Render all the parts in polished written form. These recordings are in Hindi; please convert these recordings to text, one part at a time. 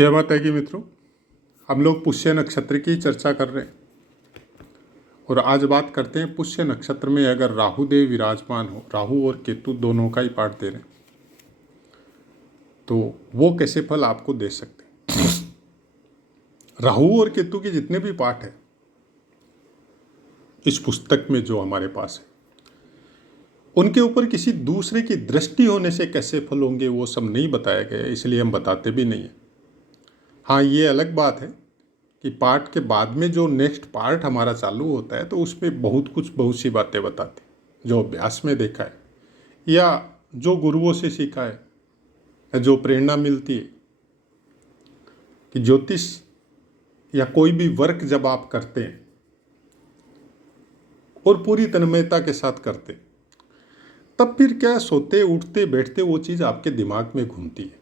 जय माता की मित्रों, हम लोग पुष्य नक्षत्र की चर्चा कर रहे हैं और आज बात करते हैं पुष्य नक्षत्र में अगर राहु देव विराजमान हो, राहु और केतु दोनों का ही पाठ दे रहे हैं, तो वो कैसे फल आपको दे सकते हैं। राहु और केतु के जितने भी पाठ हैं इस पुस्तक में जो हमारे पास है, उनके ऊपर किसी दूसरे की दृष्टि होने से कैसे फल होंगे वो सब नहीं बताया गया, इसलिए हम बताते भी नहीं हैं। हाँ, ये अलग बात है कि पार्ट के बाद में जो नेक्स्ट पार्ट हमारा चालू होता है तो उसमें बहुत सी बातें बताते हैं जो अभ्यास में देखा है या जो गुरुओं से सीखा है या जो प्रेरणा मिलती है कि ज्योतिष या कोई भी वर्क जब आप करते हैं और पूरी तन्मयता के साथ करते हैं, तब फिर क्या सोते उठते बैठते वो चीज़ आपके दिमाग में घूमती है।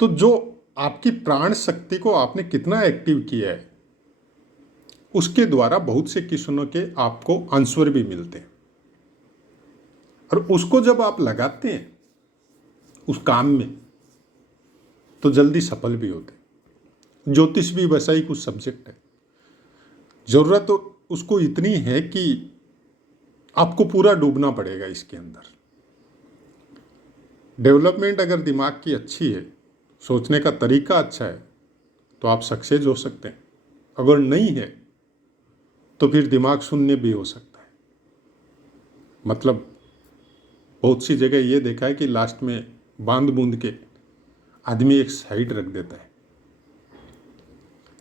तो जो आपकी प्राण शक्ति को आपने कितना एक्टिव किया है उसके द्वारा बहुत से किस्मों के आपको आंसर भी मिलते हैं और उसको जब आप लगाते हैं उस काम में तो जल्दी सफल भी होते हैं। ज्योतिष भी वैसा ही कुछ सब्जेक्ट है। जरूरत तो उसको इतनी है कि आपको पूरा डूबना पड़ेगा इसके अंदर। डेवलपमेंट अगर दिमाग की अच्छी है, सोचने का तरीका अच्छा है, तो आप सक्सेस हो सकते हैं। अगर नहीं है तो फिर दिमाग शून्य भी हो सकता है। मतलब बहुत सी जगह ये देखा है कि लास्ट में बांध बूंद के आदमी एक साइड रख देता है।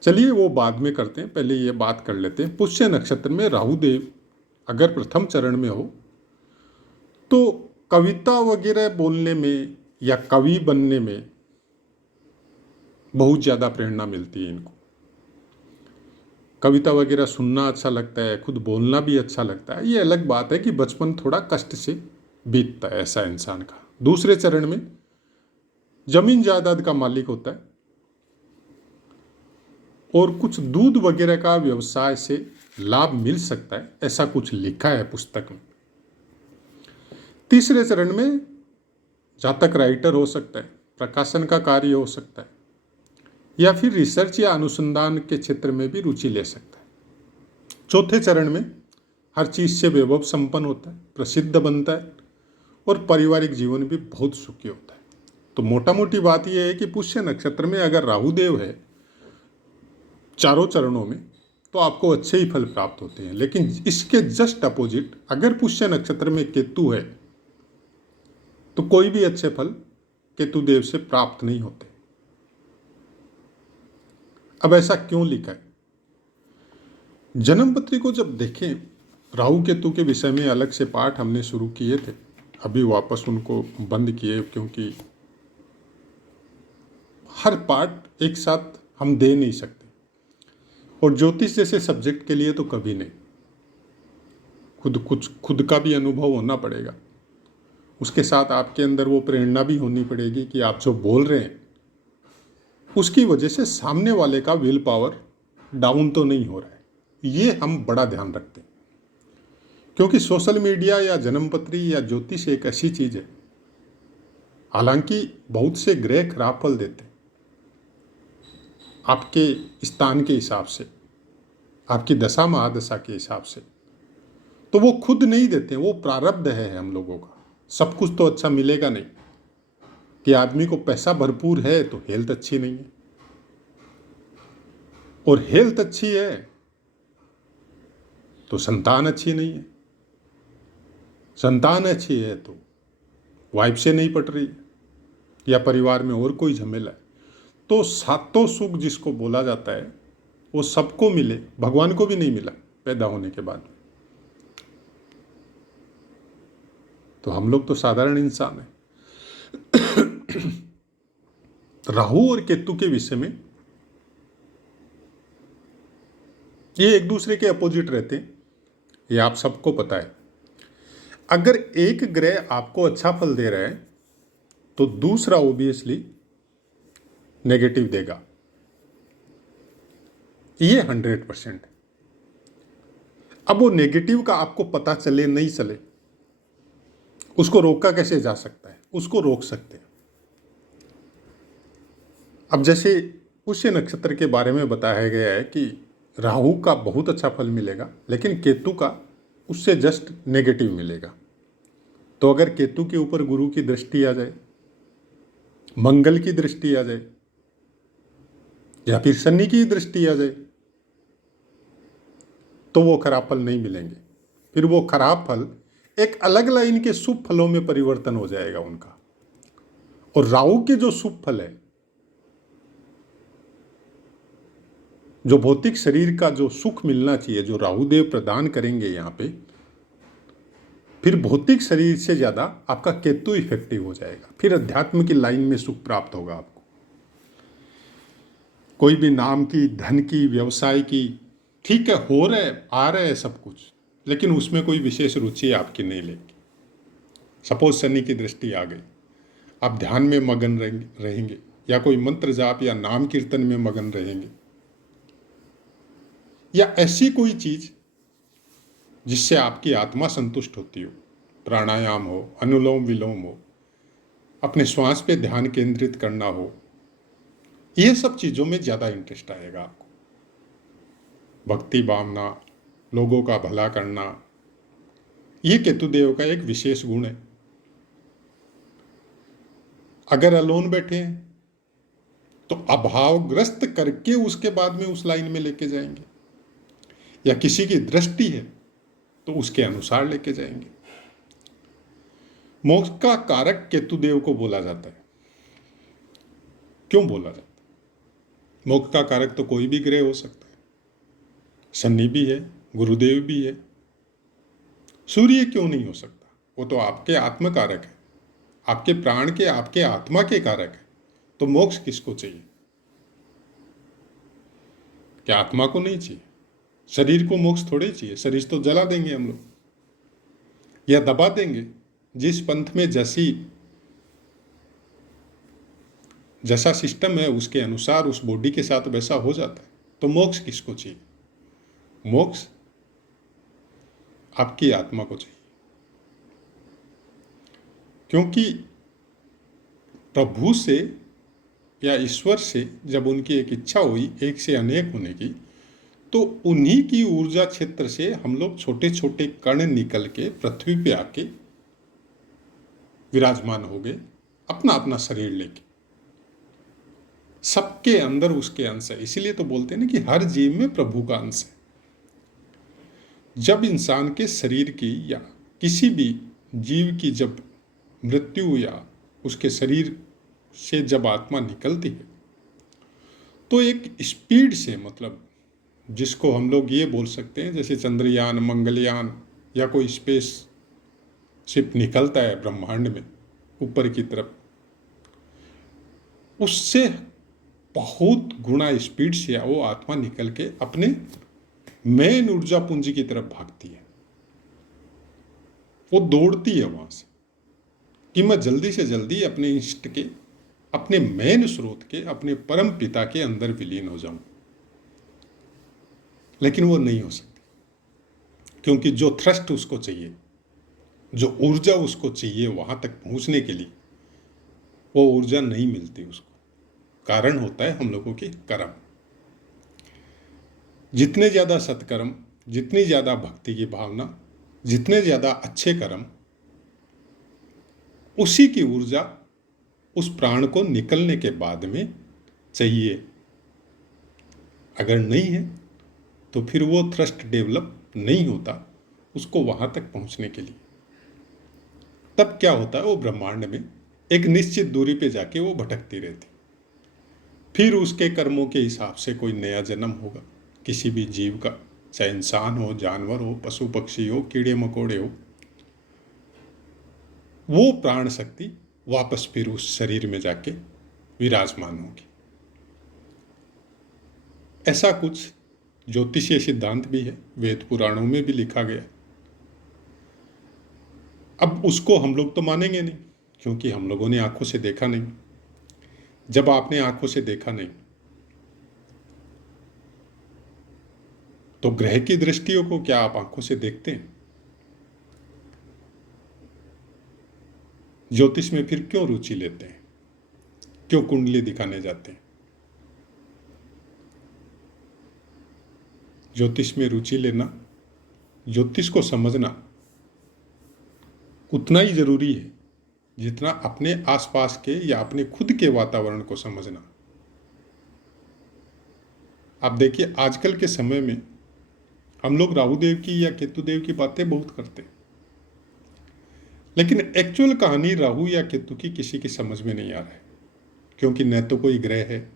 चलिए वो बाद में करते हैं, पहले ये बात कर लेते हैं। पुष्य नक्षत्र में राहु देव अगर प्रथम चरण में हो तो कविता वगैरह बोलने में या कवि बनने में बहुत ज़्यादा प्रेरणा मिलती है इनको। कविता वगैरह सुनना अच्छा लगता है, खुद बोलना भी अच्छा लगता है। ये अलग बात है कि बचपन थोड़ा कष्ट से बीतता है ऐसा इंसान का। दूसरे चरण में जमीन जायदाद का मालिक होता है और कुछ दूध वगैरह का व्यवसाय से लाभ मिल सकता है, ऐसा कुछ लिखा है पुस्तक में। तीसरे चरण में जातक राइटर हो सकता है, प्रकाशन का कार्य हो सकता है या फिर रिसर्च या अनुसंधान के क्षेत्र में भी रुचि ले सकता है। चौथे चरण में हर चीज़ से वैभव संपन्न होता है, प्रसिद्ध बनता है और पारिवारिक जीवन भी बहुत सुखी होता है। तो मोटा मोटी बात यह है कि पुष्य नक्षत्र में अगर राहु देव है चारों चरणों में तो आपको अच्छे ही फल प्राप्त होते हैं। लेकिन इसके जस्ट अपोजिट अगर पुष्य नक्षत्र में केतु है तो कोई भी अच्छे फल केतु देव से प्राप्त नहीं होते। अब ऐसा क्यों लिखा है? जन्मपत्री को जब देखें, राहु केतु के विषय में अलग से पाठ हमने शुरू किए थे, अभी वापस उनको बंद किए क्योंकि हर पाठ एक साथ हम दे नहीं सकते और ज्योतिष जैसे सब्जेक्ट के लिए तो कभी नहीं। खुद का भी अनुभव होना पड़ेगा, उसके साथ आपके अंदर वो प्रेरणा भी होनी पड़ेगी कि आप जो बोल रहे हैं उसकी वजह से सामने वाले का विल पावर डाउन तो नहीं हो रहा है। ये हम बड़ा ध्यान रखते हैं क्योंकि सोशल मीडिया या जन्मपत्री या ज्योतिष एक ऐसी चीज़ है, हालांकि बहुत से ग्रह खराब फल देते हैं आपके स्थान के हिसाब से, आपकी दशा महादशा के हिसाब से, तो वो खुद नहीं देते, वो प्रारब्ध है हम लोगों का। सब कुछ तो अच्छा मिलेगा नहीं कि आदमी को पैसा भरपूर है तो हेल्थ अच्छी नहीं है, और हेल्थ अच्छी है तो संतान अच्छी नहीं है, संतान अच्छी है तो वाइफ से नहीं पट रही या परिवार में और कोई झमेला है। तो सातों सुख जिसको बोला जाता है वो सबको मिले, भगवान को भी नहीं मिला पैदा होने के बाद। तो हम लोग तो साधारण इंसान हैं। राहु और केतु के विषय में ये एक दूसरे के अपोजिट रहते हैं, ये आप सबको पता है। अगर एक ग्रह आपको अच्छा फल दे रहा है तो दूसरा ओबियसली नेगेटिव देगा, ये 100%। अब वो नेगेटिव का आपको पता चले नहीं चले, उसको रोका कैसे जा सकता है? उसको रोक सकते हैं। अब जैसे पुष्य नक्षत्र के बारे में बताया गया है कि राहु का बहुत अच्छा फल मिलेगा, लेकिन केतु का उससे जस्ट नेगेटिव मिलेगा। तो अगर केतु के ऊपर गुरु की दृष्टि आ जाए, मंगल की दृष्टि आ जाए, या फिर शनि की दृष्टि आ जाए, तो वो खराब फल नहीं मिलेंगे। फिर वो खराब फल एक अलग लाइन के शुभ फलों में परिवर्तन हो जाएगा उनका। और राहु के जो शुभ फल है, जो भौतिक शरीर का जो सुख मिलना चाहिए, जो राहुदेव प्रदान करेंगे यहाँ पे, फिर भौतिक शरीर से ज़्यादा आपका केतु इफेक्टिव हो जाएगा। फिर अध्यात्म की लाइन में सुख प्राप्त होगा आपको। कोई भी नाम की, धन की, व्यवसाय की, ठीक है, हो रहे आ रहे है सब कुछ, लेकिन उसमें कोई विशेष रुचि आपकी नहीं लेगी। सपोज शनि की दृष्टि आ गई, आप ध्यान में मगन रहेंगे, या कोई मंत्र जाप या नाम कीर्तन में मगन रहेंगे, या ऐसी कोई चीज जिससे आपकी आत्मा संतुष्ट होती हो, प्राणायाम हो, अनुलोम विलोम हो, अपने श्वास पे ध्यान केंद्रित करना हो, ये सब चीजों में ज्यादा इंटरेस्ट आएगा आपको। भक्ति भावना, लोगों का भला करना, ये केतुदेव का एक विशेष गुण है। अगर अलोन बैठे हैं तो अभावग्रस्त करके उसके बाद में उस लाइन में लेके जाएंगे, या किसी की दृष्टि है तो उसके अनुसार लेके जाएंगे। मोक्ष का कारक केतुदेव को बोला जाता है। क्यों बोला जाता है? मोक्ष का कारक तो कोई भी ग्रह हो सकता है, शनि भी है, गुरुदेव भी है, सूर्य क्यों नहीं हो सकता? वो तो आपके आत्म कारक है, आपके प्राण के, आपके आत्मा के कारक है। तो मोक्ष किसको चाहिए? क्या आत्मा को नहीं चाहिए? शरीर को मोक्ष थोड़े चाहिए, शरीर तो जला देंगे हम लोग या दबा देंगे। जिस पंथ में जैसा सिस्टम है उसके अनुसार उस बॉडी के साथ वैसा हो जाता है। तो मोक्ष किसको चाहिए? मोक्ष आपकी आत्मा को चाहिए, क्योंकि प्रभु से या ईश्वर से जब उनकी एक इच्छा हुई एक से अनेक होने की, तो उन्हीं की ऊर्जा क्षेत्र से हम लोग छोटे छोटे कण निकल के पृथ्वी पे आके विराजमान हो गए, अपना अपना शरीर लेके। सबके अंदर उसके अंश है। इसीलिए तो बोलते हैं ना कि हर जीव में प्रभु का अंश है। जब इंसान के शरीर की या किसी भी जीव की जब मृत्यु या उसके शरीर से जब आत्मा निकलती है, तो एक स्पीड से, मतलब जिसको हम लोग ये बोल सकते हैं जैसे चंद्रयान, मंगलयान या कोई स्पेस शिप निकलता है ब्रह्मांड में ऊपर की तरफ, उससे बहुत गुना स्पीड से वो आत्मा निकल के अपने मेन ऊर्जा पुंज की तरफ भागती है। वो दौड़ती है वहां से कि मैं जल्दी से जल्दी अपने इष्ट के, अपने मेन स्रोत के, अपने परम पिता के अंदर विलीन हो जाऊं। लेकिन वो नहीं हो सकती, क्योंकि जो थ्रस्ट उसको चाहिए, जो ऊर्जा उसको चाहिए वहां तक पहुंचने के लिए, वो ऊर्जा नहीं मिलती उसको। कारण होता है हम लोगों के कर्म। जितने ज्यादा सत्कर्म, जितनी ज्यादा भक्ति की भावना, जितने ज्यादा अच्छे कर्म, उसी की ऊर्जा उस प्राण को निकलने के बाद में चाहिए। अगर नहीं है तो फिर वो थ्रस्ट डेवलप नहीं होता उसको वहां तक पहुंचने के लिए। तब क्या होता है, वो ब्रह्मांड में एक निश्चित दूरी पे जाके वो भटकती रहती। फिर उसके कर्मों के हिसाब से कोई नया जन्म होगा किसी भी जीव का, चाहे इंसान हो, जानवर हो, पशु पक्षी हो, कीड़े मकोड़े हो। वो प्राण शक्ति वापस फिर उस शरीर में जाके विराजमान होगी। ऐसा कुछ ज्योतिषीय सिद्धांत भी है, वेद पुराणों में भी लिखा गया। अब उसको हम लोग तो मानेंगे नहीं, क्योंकि हम लोगों ने आंखों से देखा नहीं। जब आपने आंखों से देखा नहीं तो ग्रह की दृष्टियों को क्या आप आंखों से देखते हैं? ज्योतिष में फिर क्यों रुचि लेते हैं? क्यों कुंडली दिखाने जाते हैं? ज्योतिष में रुचि लेना, ज्योतिष को समझना उतना ही जरूरी है जितना अपने आसपास के या अपने खुद के वातावरण को समझना। आप देखिए आजकल के समय में हम लोग राहु देव की या केतु देव की बातें बहुत करते हैं, लेकिन एक्चुअल कहानी राहु या केतु की किसी की समझ में नहीं आ रहा है, क्योंकि न तो कोई ग्रह है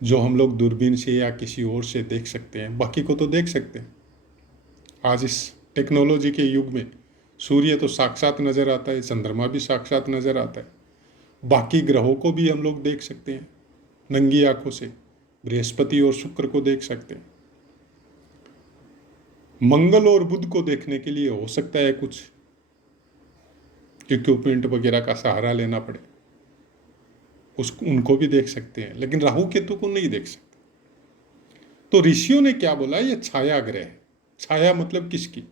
जो हम लोग दूरबीन से या किसी और से देख सकते हैं, बाकी को तो देख सकते हैं। आज इस टेक्नोलॉजी के युग में सूर्य तो साक्षात नजर आता है, चंद्रमा भी साक्षात नजर आता है, बाकी ग्रहों को भी हम लोग देख सकते हैं नंगी आंखों से, बृहस्पति और शुक्र को देख सकते हैं। मंगल और बुध को देखने के लिए हो सकता है कुछ इक्विपमेंट वगैरह का सहारा लेना पड़े, उनको भी देख सकते हैं, लेकिन राहु केतु को नहीं देख सकते। तो ऋषियों ने क्या बोला, ये छाया ग्रह है। छाया मतलब किसकी?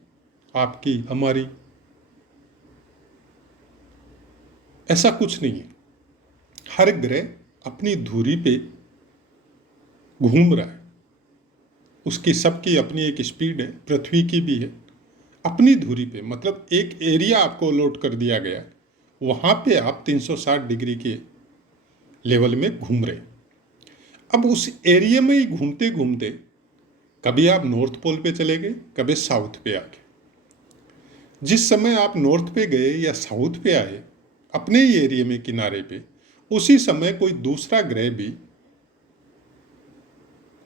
आपकी, हमारी। ऐसा कुछ नहीं है, हर ग्रह अपनी धुरी पे घूम रहा है, उसकी सबकी अपनी एक स्पीड है, पृथ्वी की भी है अपनी धुरी पे। मतलब एक एरिया आपको अलॉट कर दिया गया, वहां पे आप 360 डिग्री के लेवल में घूम रहे। अब उस एरिया में ही घूमते घूमते कभी आप नॉर्थ पोल पे चले गए, कभी साउथ पे आ गए। जिस समय आप नॉर्थ पे गए या साउथ पे आए अपने ही एरिया में किनारे पे, उसी समय कोई दूसरा ग्रह भी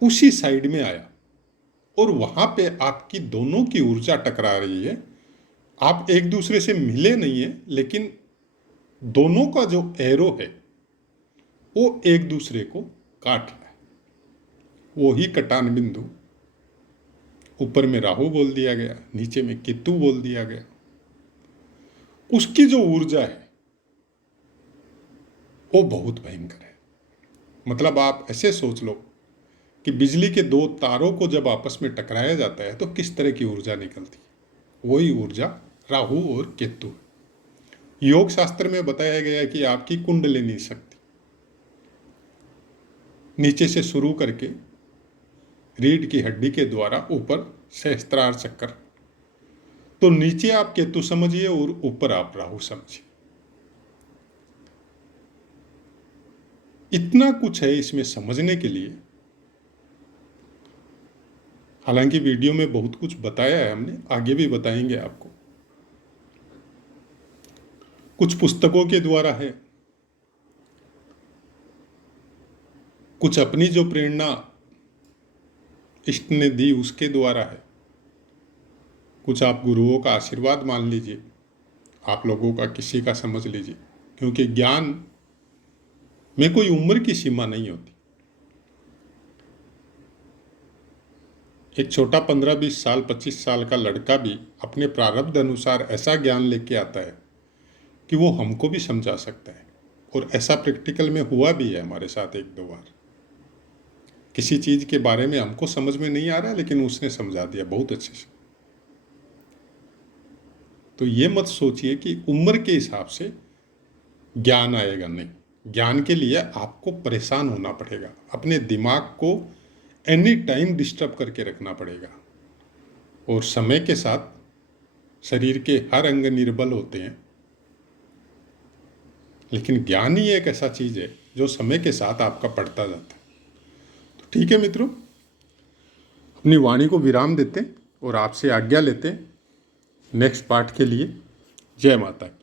उसी साइड में आया और वहां पे आपकी दोनों की ऊर्जा टकरा रही है। आप एक दूसरे से मिले नहीं है, लेकिन दोनों का जो एरो है वो एक दूसरे को काट रहा है। वो ही कटान बिंदु, ऊपर में राहु बोल दिया गया, नीचे में केतु बोल दिया गया। उसकी जो ऊर्जा है वो बहुत भयंकर है। मतलब आप ऐसे सोच लो कि बिजली के दो तारों को जब आपस में टकराया जाता है तो किस तरह की ऊर्जा निकलती है, वही ऊर्जा राहु और केतु है। योग शास्त्र में बताया गया है कि आपकी कुंडलिनी शक्ति नीचे से शुरू करके रीढ़ की हड्डी के द्वारा ऊपर सहस्त्रार चक्र, तो नीचे आप केतु समझिए और ऊपर आप राहु समझिए। इतना कुछ है इसमें समझने के लिए। हालांकि वीडियो में बहुत कुछ बताया है हमने, आगे भी बताएंगे आपको। कुछ पुस्तकों के द्वारा है, कुछ अपनी जो प्रेरणा इष्ट ने दी उसके द्वारा है, कुछ आप गुरुओं का आशीर्वाद मान लीजिए, आप लोगों का किसी का समझ लीजिए, क्योंकि ज्ञान में कोई उम्र की सीमा नहीं होती। एक छोटा 15-20 साल 25 साल का लड़का भी अपने प्रारब्ध अनुसार ऐसा ज्ञान लेके आता है कि वो हमको भी समझा सकता है। और ऐसा प्रैक्टिकल में हुआ भी है हमारे साथ 1-2 बार। किसी चीज के बारे में हमको समझ में नहीं आ रहा, लेकिन उसने समझा दिया बहुत अच्छे से। तो ये मत सोचिए कि उम्र के हिसाब से ज्ञान आएगा, नहीं। ज्ञान के लिए आपको परेशान होना पड़ेगा, अपने दिमाग को एनी टाइम डिस्टर्ब करके रखना पड़ेगा। और समय के साथ शरीर के हर अंग निर्बल होते हैं, लेकिन ज्ञान ही एक ऐसा चीज है जो समय के साथ आपका बढ़ता जाता है। तो ठीक है मित्रों, अपनी वाणी को विराम देते और आपसे आज्ञा लेते नेक्स्ट पार्ट के लिए। जय माता की।